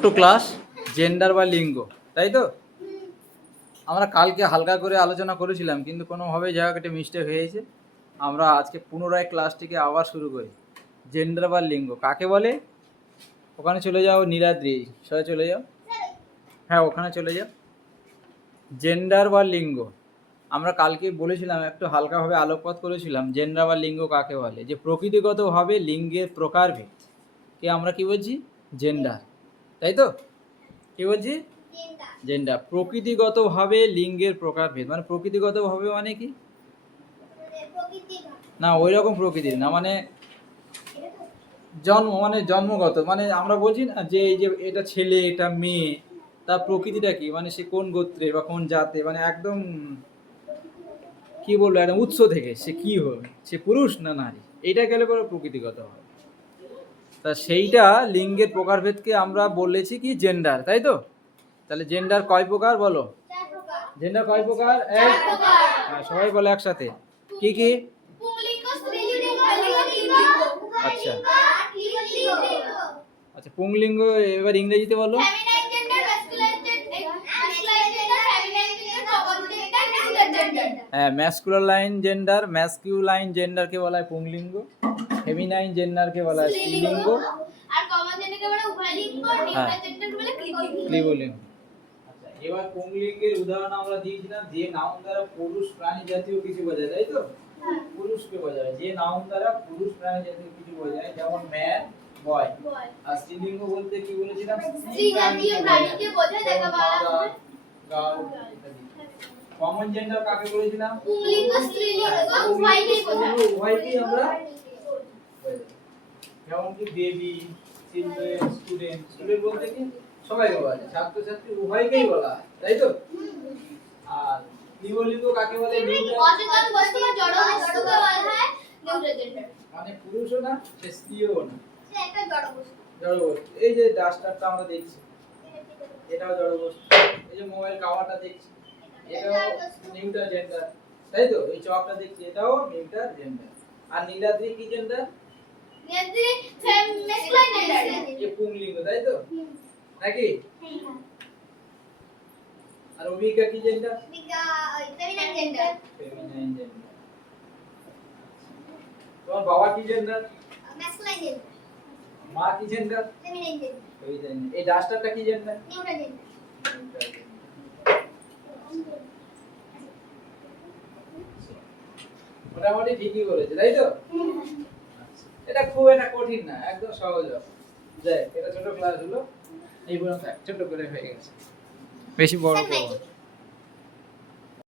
ছোট্ট class gender বা লিঙ্গ, তাই তো? আমরা কালকে হালকা করে আলোচনা করেছিলাম, কিন্তু কোনোভাবে জায়গাটা মিস্টেক হয়েছে। আমরা আজকে পুনরায় ক্লাসটিকে আবার শুরু করি। জেন্ডার বা লিঙ্গ কাকে বলে? ওখানে চলে যাও, নীলাদ্রি সবাই চলে যাও। হ্যাঁ, ওখানে চলে যাও। জেন্ডার বা লিঙ্গ আমরা কালকে বলেছিলাম, একটু হালকাভাবে আলোকপাত করেছিলাম। জেন্ডার বা লিঙ্গ কাকে বলে? যে প্রকৃতিগতভাবে লিঙ্গের প্রকারভেদ কে আমরা কি বলছি? জেন্ডার, তাই তো? কি বলছি? জেন্ডার। প্রকৃতিগতভাবে লিঙ্গের প্রকারভেদ মানে প্রকৃতিগতভাবে মানে কি না, ওই রকম প্রকৃতির না, মানে জন্ম মানে জন্মগত, মানে আমরা বলছি না যে এই যে এটা ছেলে এটা মেয়ে, তার প্রকৃতিটা কি, মানে সে কোন গোত্রে বা কোন জাতে, মানে একদম কি বলবো, একদম উৎস থেকে সে কি হবে, সে পুরুষ না নারী, এইটা গেলে পরে প্রকৃতিগত হয়। তা সেইটা লিঙ্গের প্রকারভেদকে আমরা বলেছি কি জেন্ডার, তাই তো? তাহলে জেন্ডার কয় প্রকার বলো? জেন্ডার কয় প্রকার? এক। হ্যাঁ, সবাই বলে একসাথে, কি কি? আচ্ছা আচ্ছা, পুংলিঙ্গ। এবার ইংরেজিতে বলো। হ্যাঁ, ম্যাসকুলাইন জেন্ডার, ম্যাসকিউলাইন জেন্ডারকে বলা হয় পুংলিঙ্গ, ফেমিনাইন জেন্ডারকে বলা হয় স্ত্রীলিঙ্গ, আর কমন জেন্ডারকে বলা হয় উভয়লিঙ্গ, আর নিউট্রাল জেন্ডারকে বলা হয় ক্লিবলিঙ্গ। আচ্ছা, এবার পুংলিঙ্গের উদাহরণ আমরা দিয়েছিলাম যে নাউন দ্বারা পুরুষ প্রাণী জাতীয় কিছু বোঝায়, তাই তো? পুরুষকে বোঝায় যে নাউন দ্বারা পুরুষ প্রাণী জাতীয় কিছু বোঝায়, যেমন ম্যান, বয়। আর স্ত্রীলিঙ্গ বলতে কি বলেছিলাম? স্ত্রী জাতীয় প্রাণীকে বোঝায়, যাকে বলা হয় গার্ল। কমন জেন্ডার কাকে বলেছিলাম? পুংলিঙ্গ, স্ত্রীলিঙ্গ উভয়কেই বোঝায়, উভয়কেই আমরা যেমন কি বেবি, চিলড্রেন, স্টুডেন্ট। স্টুডেন্ট বলতে কি সবাইকে বলা যায়, ছাত্রছাত্রী উভয়কেই বলা হয়, তাই তো? আর নিউলিঙ্গ কাকে বলে? অচেতন বস্তু বা জড় বস্তুকে বলা হয় নিউট্রাল জেন্ডার, মানে পুরুষও না স্ত্রীও না, সে একটা জড় বস্তু। জড় বস্তু, এই যে ডাস্টারটা আমরা দেখছি এটাও জড় বস্তু, এই যে মোবাইল কভারটা দেখছি এটাও নিউট্রাল জেন্ডার, তাই তো? এই চকটা দেখছি এটাও নিউট্রাল জেন্ডার। আর নীলাদ্রি কি জেন্ডার? নীলাদ্রি ম্যাসকুলাইন জেন্ডার, এই পুংলিঙ্গ, তাই তো? নাকি? হ্যাঁ। আর অভিকা কি gender? Abhika feminine gender, feminine gender. তোমার বাবা কি জেন্ডার? Masculine gender. মা কি জেন্ডার? Feminine gender. এই ডাস্টারটা কি জেন্ডার? Neutral gender. মোটামুটি ঠিকই বলেছে, তাই তো? এটা খুব একটা কঠিন না, একদম সহজ। যাই, এটা ছোট ক্লাস হলো, এই পর্যন্ত ছোট করে হয়ে গেছে, বেশি বড় করব।